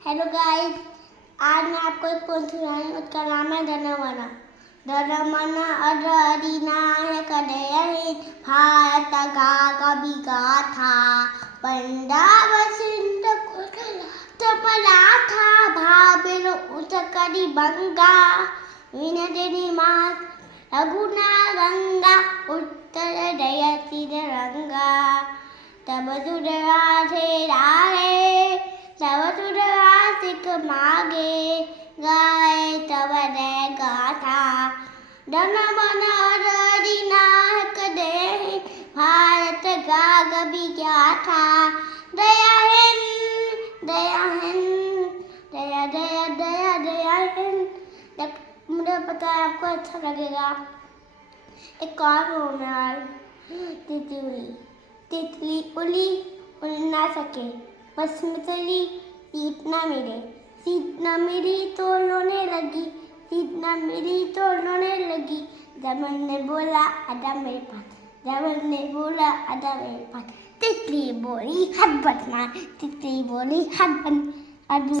Hello guys, आज मैं आपको एक पोएम सुनाई हूँ। उसका नाम है धनमना। धनमना अधिनायक दयहीन भारत का कवि गाथा पंजाब सिंध चपला था भाबिर उचकरी बंगा विनदिनी मास रघुना गंगा उत्तर दयति रंगा तब सुराधे राहे तब सुरासिक मागे गाए तब दे गाथा धनमन अधिनायक दयहीन भारत का कवि गाथा दयाहीन दयाहीन दया दया दया दयाहीन। मुझे पता है आपको अच्छा लगेगा। एक और होने वाली तितली तितली उड़ी उड़ ना सके बस में चली सीट ना मिली तो रोने लगी सीट ना मिली तो रोने लगी। जमन ने बोला आजा मेरे पास जमन ने बोला आजा मेरे पास तितली बोली हाथ बटना तितली बोली हाथ बन